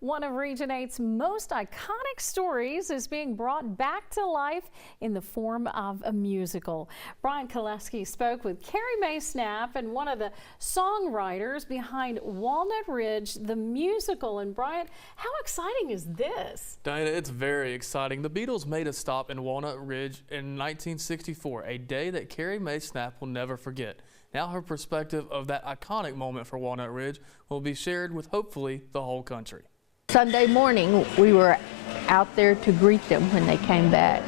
One of Region 8's most iconic stories is being brought back to life in the form of a musical. Brian Koleski spoke with Carrie Mae Snap and one of the songwriters behind Walnut Ridge the Musical. And Brian, how exciting is this? Diana, it's very exciting. The Beatles made a stop in Walnut Ridge in 1964, a day that Carrie Mae Snap will never forget. Now her perspective of that iconic moment for Walnut Ridge will be shared with hopefully the whole country. Sunday morning, we were out there to greet them when they came back.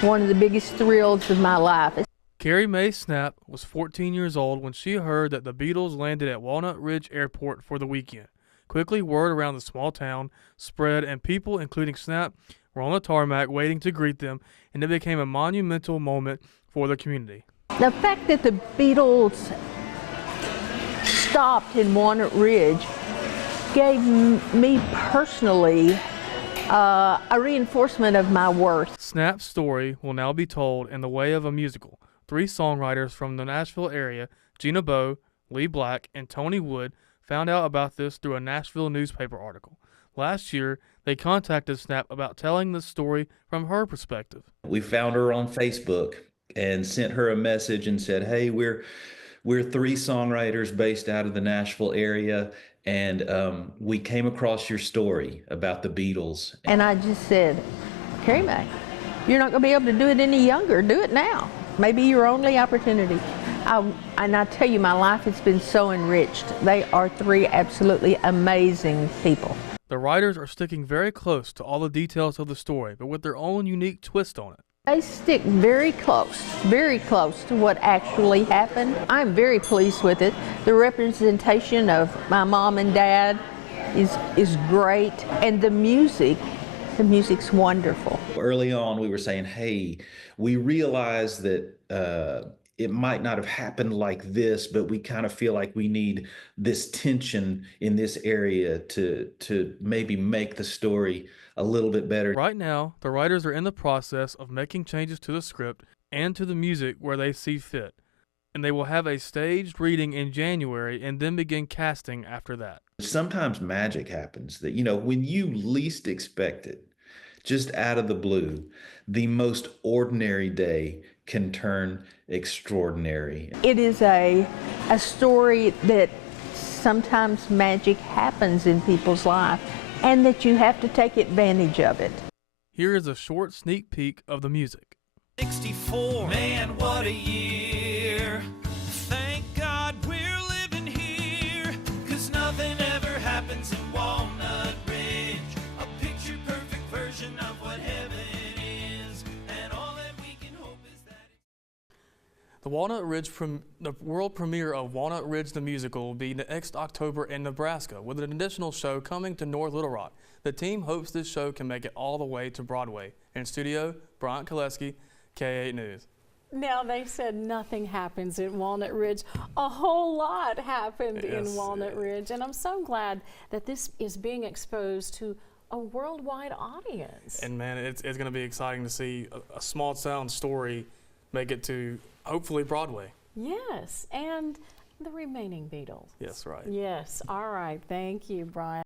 One of the biggest thrills of my life. Carrie Mae Snap was 14 years old when she heard that the Beatles landed at Walnut Ridge Airport for the weekend. Quickly, word around the small town spread, and people, including Snap, were on the tarmac waiting to greet them, and it became a monumental moment for the community. The fact that the Beatles stopped in Walnut Ridge gave me personally a reinforcement of my worth. Snap's story will now be told in the way of a musical. 3 songwriters from the Nashville area, Gina Bowe, Lee Black, and Tony Wood, found out about this through a Nashville newspaper article. Last year, they contacted Snap about telling the story from her perspective. We found her on Facebook and sent her a message and said, hey, we're 3 songwriters based out of the Nashville area, and we came across your story about the Beatles. And I just said, Carrie Mae, you're not going to be able to do it any younger. Do it now. Maybe your only opportunity. And I tell you, my life has been so enriched. They are 3 absolutely amazing people. The writers are sticking very close to all the details of the story, but with their own unique twist on it. They stick very close to what actually happened. I'm very pleased with it. The representation of my mom and dad is great, and the music's wonderful. Early on, we were saying, hey, we realize that it might not have happened like this, but we kind of feel like we need this tension in this area to maybe make the story a little bit better. Right now, the writers are in the process of making changes to the script and to the music where they see fit. And they will have a staged reading in January and then begin casting after that. Sometimes magic happens that, when you least expect it, just out of the blue, the most ordinary day can turn extraordinary. It is a story that sometimes magic happens in people's life, and that you have to take advantage of it. Here is a short sneak peek of the music. 64, man, what a year. Thank God we're living here, 'cause nothing ever happens in Walnut Ridge. A picture-perfect version of what heaven is, and all that we can hope is that The the world premiere of Walnut Ridge the Musical will be next October in Nebraska, with an additional show coming to North Little Rock. The team hopes this show can make it all the way to Broadway. In studio, Brian Koleski, K8 News. Now, they said nothing happens in Walnut Ridge. A whole lot happened in Walnut Ridge, and I'm so glad that this is being exposed to a worldwide audience. And man, it's going to be exciting to see a small town story make it to hopefully Broadway. Yes, and the remaining Beatles. Yes, right. Yes, all right. Thank you, Brian.